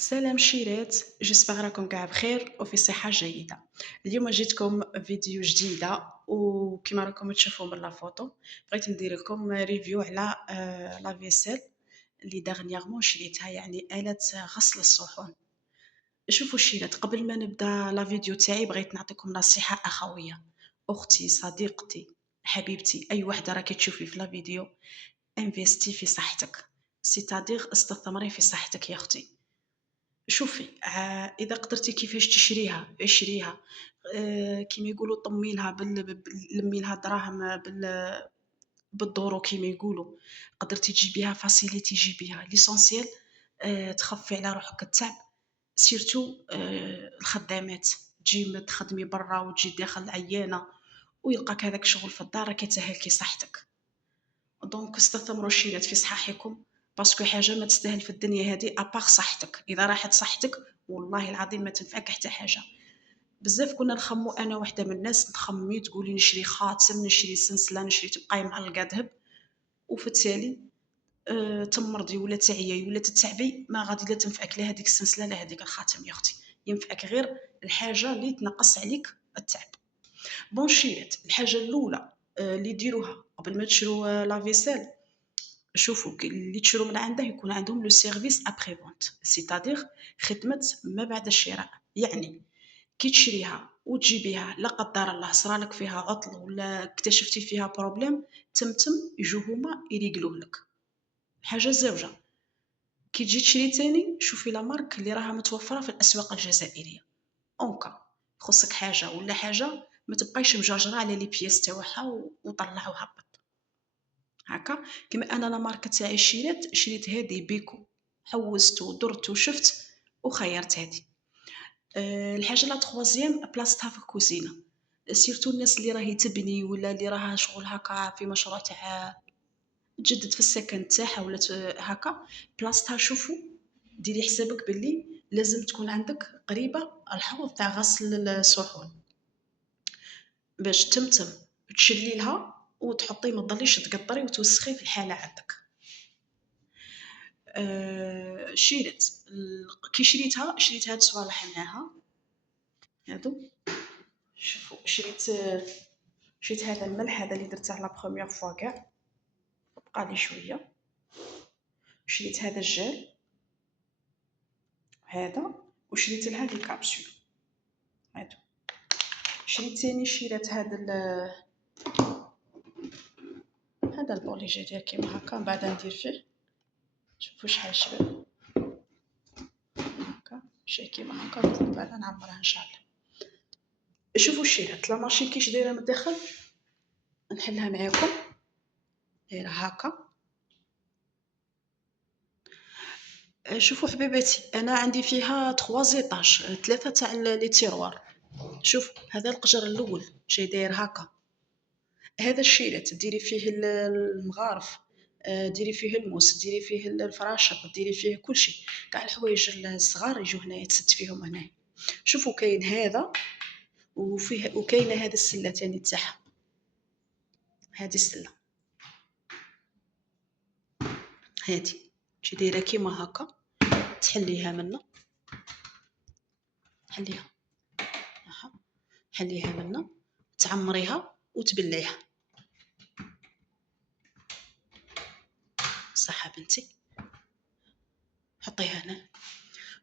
سلام شيرات، جيسبر راكم قاع بخير وفي صحة جيدة. اليوم جيتكم فيديو جديدة وكما راكم تشوفوا من لا فوتو بغيت ندير لكم ريفيو على لا فيسيل اللي داغنيغمون شريتها، يعني آلة غسل الصحون. شوفوا شيرات، قبل ما نبدا لا فيديو تاعي بغيت نعطيكم نصيحة أخوية. أختي، صديقتي، حبيبتي، أي وحدة راكي تشوفي في لا فيديو، انفيستي في صحتك، سيتادير استثمري في صحتك يا أختي. شوفي إذا قدرتِ كيفاش تشريها اشريها، كيما يقولوا طمّيلها لمّيلها الدراهم بالدورو كيما يقولوا، قدرتِ تجيبيها facilité جيبيها، l'essentiel تخفّي على روحك التعب، surtout الخدامات، تخدمي برا وتجي الداخل عيانة ويلقاك هذاك الشغل في الدار راكِ تسهّلكِ صحتك. دونك استثمروا الشيلات في صحاحكم، باسكو حاجة ما تستاهل في الدنيا هذه أبار صحتك، إذا راحت صحتك والله العظيم ما تنفعك حتى حاجة. بزاف كنا نخمو، أنا وحدة من الناس تخمي تقولي نشري خاتم، نشري سنسلة، نشري تبقاي معلقة ذهب، وفي التالي تمرضي ولا تعياي ولا تتعبي ما غادي لا تنفعك لا هذيك السنسلة لا هذيك الخاتم يا أختي، ينفعك غير الحاجة اللي تنقّص عليك التعب. بون شيرات، الحاجة الأولى اللي ديروها قبل ما تشرو لافيسيل، شوفوا اللي تشرو من عنده يكون عندهم لو سيرفيس ابري فونت، سيتادير خدمة ما بعد الشراء. يعني كي تشريها وتجيبيها لا قدر الله صرالك فيها عطل ولا اكتشفتي فيها بروبليم، تمتم يجو هما يريقلوه لك. حاجة زوجة، كي تجي تشري تاني شوفي لا مارك اللي راها متوفرة في الأسواق الجزائرية، اونكا يخصك حاجة ولا حاجة ما تبقايش مجرجرة على لي بياس تاوعها وطلع وهبط. هاكا كيما أنا لا ماركة تاعي شريت هادي بيكو، حوست ودرت وشفت وخيرت هادي. الحاجة لا تخوازيام بلاصتها في الكوزينة، سيرتو الناس اللي راهي تبني ولا اللي راها شغل هاكا في مشروع تاع تجدد في السكن تاعها ولا هاكا، بلاصتها شوفوا ديري حسابك باللي لازم تكون عندك قريبة الحوض تاع غسل الصحون باش تمتم تشليلها وتحطيه، ما تضليش تقطري وتوسخيه في الحالة عندك. شيرت كي شريتها شريت هاد الصوالح معاها هادو. شوفوا شريت هذا الملح هذا اللي درته لا بروميير فوا كاع، بقى لي شويه. شريت هذا الجل هذا، وشريت لها دي كابسول هادو. شريت ثاني شريت هذا البولي جا داير كيما هكا، من بعد ندير فيه شوفوا شحال شباب هكا، شي كيما هكا، من بعد نعمرها ان شاء الله. شوفوا شريت لا ماشين كيش دايره من الداخل، نحلها معاكم دايره هكا. شوفوا حبيباتي، انا عندي فيها 3 زيطاج، 3 تاع لي تيروار. شوف هذا القجر الاول جاي داير هكا، هذا الشيلات ديري فيه المغارف، ديري فيه الموس، ديري فيه الفراشق، ديري فيه كلشي، كاع الحوايج الصغار يجوا هنايا تسد فيهم هنايا. شوفوا كاين هذا وفيه، وكاينه هذه السله تاني تاعها، هذه السله هذه تجي دايره كيما هكا، تحليها منا، حليها هاها، حليها منا، تعمريها وتبلعيها. صح بنتي، حطيها هنا.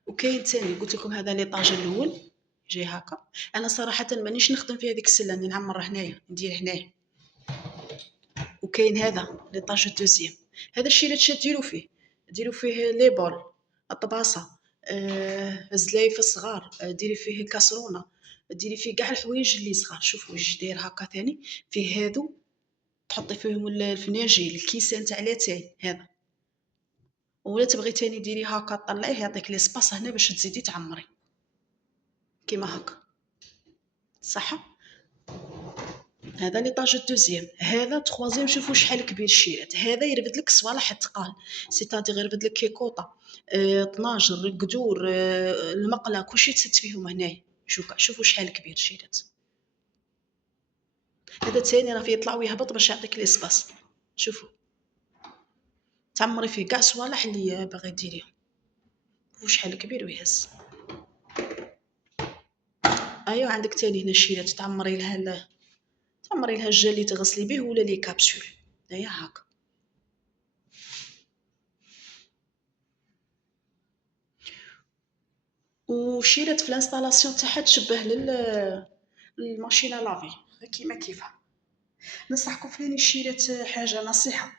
وكاين تاني قلت لكم هذا ليطاج الاول جاي هكا، انا صراحه مانيش نخدم في هذيك السله اني نعمر هنايا ندير هنايا. وكاين هذا ليطاج الدوزيام، هذا الشيء اللي تديروا فيه، ديروا فيه لي بول، الطباسه، الزلايف الصغار، ديري فيه الكاسرونه، ديري فيه كاع الحوايج اللي صغار. شوفوا واش داير هكا ثاني فيه هادو، تحطي فيهم الفناجيل، الكيسان تاع لاتاي هذا، ولا تبغي تاني ديري هكا طلعيه يعطيك ليسباس هنا باش تزيدي تعمري كيما هكا. صح، هذا ليطاج الدوزيام. هذا تخوازيام، شوفوا شحال كبير الشيرات، هذا يرفد لك صوالح الثقال، سيتادير يرفد لك كيكوطه، طناجر، القدور، المقله، كلشي تسد فيهم هنايا. شوفوا شحال كبير الشيرات. هذا ثاني راه فيه يطلع ويهبط باش يعطيك ليسباس. شوفوا تعمري فيه كاع صوالح اللي باغي ديريهم. وشحال كبير ويهز. أيوا عندك تاني هنا الشيلات تعمري لها الجل اللي تغسلي به ولا لي كابسول. أيا هاكا. وشيرات في الانستالاسيون تاعها تشبه الماشين لافي كيما كيفها. ننصحكم ثاني شيرات حاجة نصيحة.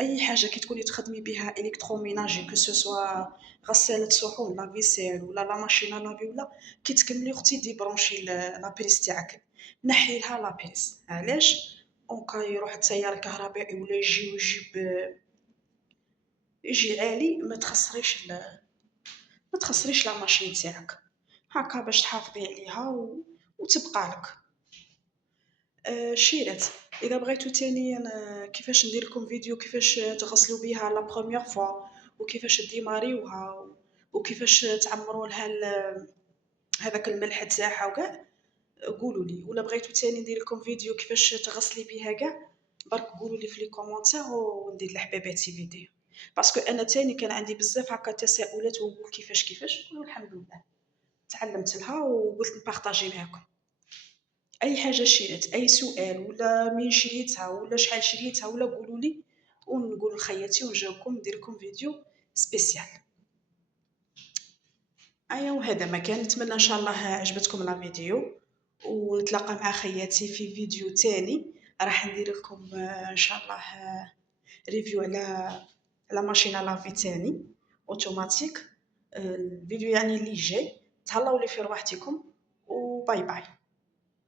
أي حاجة كي تكوني تخدمي بها إلكتروميناجي كو سو سوا غسالة صحون لافيسيل ولا لا ماشين لافي ولا كي تكملي اختي ديبرونشي لابريس تاعك، نحي لها لابريس. علاش؟ اونكا يروح التيار الكهربائي ولا يجي عالي ما تخسريش لا ماشين تاعك. هاكا باش تحافظي عليها وتبقى لك. شيرات إذا بغيتو تاني كيفاش ندير لكم فيديو كيفاش تغسلوا بيها لا بروميير فوا وكيفاش ديماريوها وكيفاش تعمروا لها هذاك الملح تاعها وكاع، قولوا لي. ولا بغيتو تاني ندير لكم فيديو كيفاش تغسلي بيها كاع، برك قولوا لي في لي كومونتير وندير لحباباتي فيديو. باسكو انا تاني كان عندي بزاف هكا تساؤلات ونقول كيفاش والحمد لله تعلمت لها وقلت نبارطاجي معاكم. اي حاجه شريت اي سؤال ولا من شريتها ولا شحال شريتها ولا قولوا لي ونقول لخياتي ونجاوبكم ندير لكم فيديو سبيسيال. ايا وهذا ما كان، نتمنى ان شاء الله عجبتكم لا فيديو ونتلاقى مع خياتي في فيديو تاني. راح ندير لكم ان شاء الله ريفيو على ماشينه لافي تاني اوتوماتيك. الفيديو يعني اللي جاي. تهلاو لي في رواحتكم وباي باي.